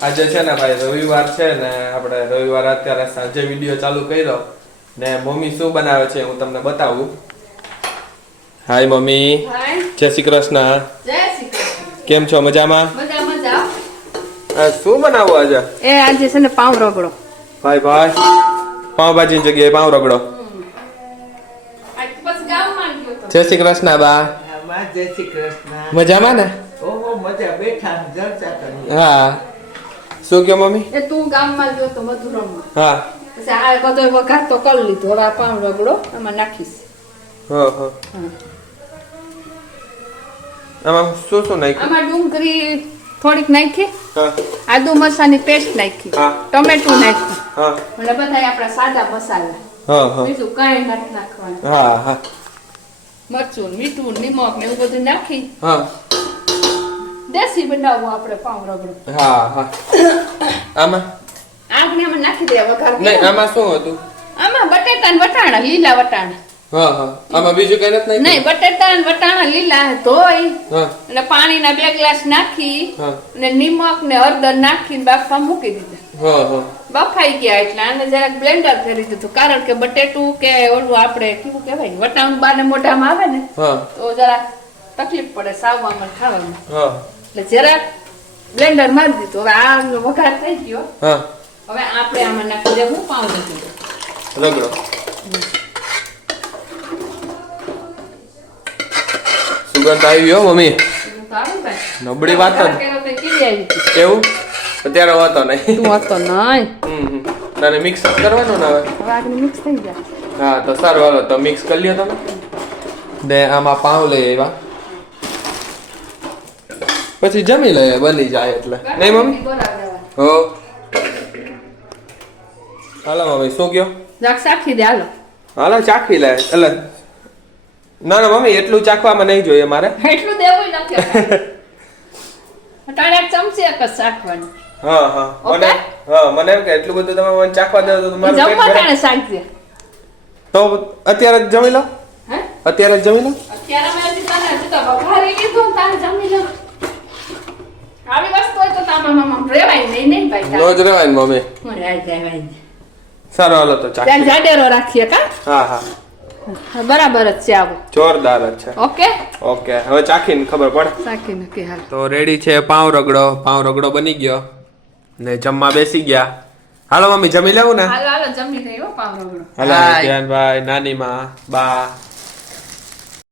આજે છે ને ભાઈ રવિવાર છે ને આપણે રવિવાર અત્યારે સાંજે વિડીયો ચાલુ કર્યો ને મમ્મી શું બનાવે છે હું તમને બતાવું. Hi mummy. હાય. જય શ્રી કૃષ્ણ. જય શ્રી કૃષ્ણ. કેમ છો? મજામાં? મજા. શું બનાવવું આજે? આજે છે ને પાવ રગડો. ભાઈ પાવભાજી જગ્યાએ પાવ રગડો. જય શ્રી કૃષ્ણ બા. જય શ્રી કૃષ્ણ. મજામાં ને? ઓહો મજા, બેઠા જલસા કરી. હા. શું કહો મમ્મી? એ તું ગામમાં ગયો તો મધુરમમાં. હા. પછી આ બધો વઘાર તો કરી લીધો. હવે આ પાવ રગડો આમાં નાખીશ. હા હા. આમાં શું શું નાખ્યું? આમાં ડુંગળી થોડીક નાખી, હા આદુ મરચાની પેસ્ટ નાખી, હા. ટમેટું નાખ્યું, હા એટલે બધા આપણા સાદા મસાલા. હા હા બીજું કાંઈ નથી નાખવાનું. હા હા મરચું, મીઠું, નિમક ને એવું બધું નાખી હા દેશી બનાવવું આપણે પાવ રગડો. હા હા. આમાં આગને આમાં નાખી દે વઘાર. નહીં, આમાં શું હતું? આમાં બટેટા ને વટાણા, લીલા વટાણા. હા હા. આમાં બીજું કઈ નથી નહીં, બટેટા ને વટાણા લીલા ધોઈ હા અને પાણીના 2 ગ્લાસ નાખી હા અને નિમક ને હળદર નાખીને બાફવા મૂકી દીધા. હા હા બફાઈ ગયા એટલે આને જરાક બ્લેન્ડર કરી દીધું, કારણ કે બટેટું કે ઓલું આપણે કેવું કહેવાય વટાણું બાને મોઢામાં આવે ને હા તો જરા તકલીફ પડે સાવવામાં ખાવામાં, હા એટલે જરાક બ્લેન્ડર મારી દીધું. હવે આ વઘાર થઈ ગયો. હા. હવે આપણે આમાં નાખી દેવું પાવ રગડો. સુગંધ આવી ગયો મમ્મી. નબળી વાત જ. એવું અત્યારે હોતો નહીં. તું હતો નહીં. તને મિક્સ કરવાનું ને હવે? હવે આગળ મિક્સ થઈ ગયા. હા તો સારું, હાલો તો મિક્સ કરી લ્યો તમે. ને આમાં પાવ લઈ આવ્યા પછી જમી લઈએ, બની જાય એટલે. નહીં મમ્મી? હો. હાલો મમ્મી, શું કયો? જાક સાખી દે હાલો. હાલો ચાખી લે. એટલે ના ના મમ્મી, એટલું ચાખવામાં નહીં જોઈએ મારે. એટલું દેવું નથી. તારે એક ચમચી એક જ શાકવાની. હા હા. મને Okay? હા મને એમ કે એટલું બધું તમે મને ચાખવા દો તો મારું પેટ જમવા ભરાય. તાણે શાક દે. તો અત્યારે જ જમી લો. હે? અત્યારે જ જમી લો. અત્યારે મેં હજી તને હજી તો વઘારી લીધું ને તારે જમી લો. આવી વસ્તુ હોય તો તામાં રેવાય નહીં ભાઈ તારે. નો જ રહેવાય ને મમ્મી. રેવાય રેવાય. સારું હાલો તો ત્યાં ચાખી. જાડેરો રાખીએ કા? હા હા બરાબર જ છે આવું. જોરદાર જ છે. ઓકે, ઓકે હવે ચાખીને ખબર પડે. સાકી નક્કી હાલ. તો રેડી છે પાવ રગડો. પાવ રગડો બની ગયો ને જમવા બેસી ગયા. હાલો મમ્મી જમી લેવું ને? હાલો હાલો જમી લઈ હો પાવ રગડો. હાલો ધ્યાનભાઈ, નાની માં, બા.